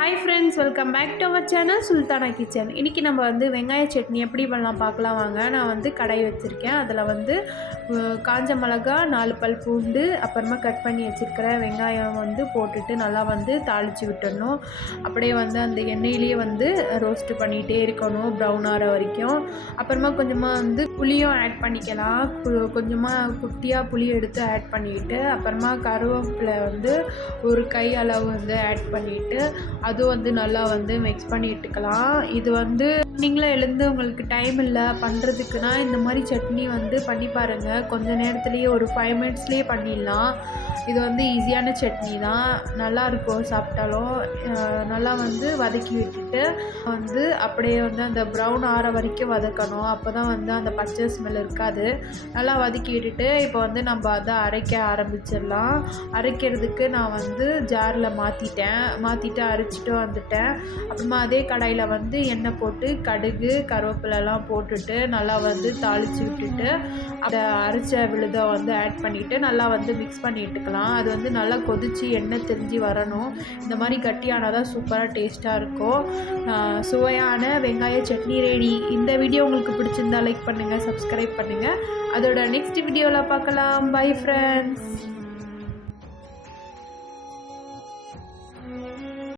Hi friends, welcome back to our channel Sultana kitchen. இன்றைக்கி நம்ம வெங்காய சட்னி எப்படி பண்ணலாம் பார்க்கலாம் வாங்க. நான் கடாய் வச்சுருக்கேன். அதில் காஞ்ச மிளகா, 4 பல் பூண்டு, அப்புறமா கட் பண்ணி வச்சுருக்கிற வெங்காயம் போட்டுட்டு நல்லா தாளித்து விட்டுடணும். அப்படியே அந்த எண்ணெயிலேயே ரோஸ்ட்டு பண்ணிகிட்டே இருக்கணும், ப்ரௌன் ஆகிற வரைக்கும். அப்புறமா கொஞ்சமாக புளியும் ஆட் பண்ணிக்கலாம். கொஞ்சமாக குட்டியாக புளி எடுத்து ஆட் பண்ணிவிட்டு, அப்புறமா கருவேப்பிலை ஒரு கை அளவு ஆட் பண்ணிவிட்டு அதுவும் நல்லா மிக்ஸ் பண்ணிட்டுக்கலாம். இது நீங்களே எழுந்து உங்களுக்கு டைம் இல்லை பண்ணுறதுக்குன்னா இந்த மாதிரி சட்னி பண்ணி பாருங்கள். கொஞ்சம் நேரத்துலேயே ஒரு 5 மினிட்ஸ்லேயே பண்ணிடலாம். இது ஈஸியான சட்னி தான், நல்லாயிருக்கும். சாப்பிட்டாலும் நல்லா வதக்கி விட்டுட்டு அப்படியே அந்த ப்ரௌன் ஆற வரைக்கும் வதக்கணும். அப்போ தான் அந்த பச்சை ஸ்மெல் இருக்காது. நல்லா வதக்கி விட்டுட்டு இப்போ நம்ம அதை அரைக்க ஆரம்பிச்சிடலாம். அரைக்கிறதுக்கு நான் ஜாரில் மாற்றிட்டு அரைச்சிட்டு வந்துட்டேன். அப்புறமா அதே கடாயில் எண்ணெய் போட்டு கடுகு கருவேப்பிலெல்லாம் போட்டுட்டு நல்லா தாளித்து விட்டுட்டு அதை அரைச்ச விழுதை ஆட் பண்ணிவிட்டு நல்லா மிக்ஸ் பண்ணிட்டுக்கலாம். அது நல்லா கொதித்து எண்ணெய் திரிஞ்சு வரணும். இந்த மாதிரி கட்டியானால் தான் சூப்பராக டேஸ்ட்டாக இருக்கும். சுவையான வெங்காய சட்னி ரெடி. இந்த வீடியோ உங்களுக்கு பிடிச்சிருந்தா லைக் பண்ணுங்கள், சப்ஸ்கிரைப் பண்ணுங்கள். அதோட நெக்ஸ்ட் வீடியோவில் பார்க்கலாம். Bye friends.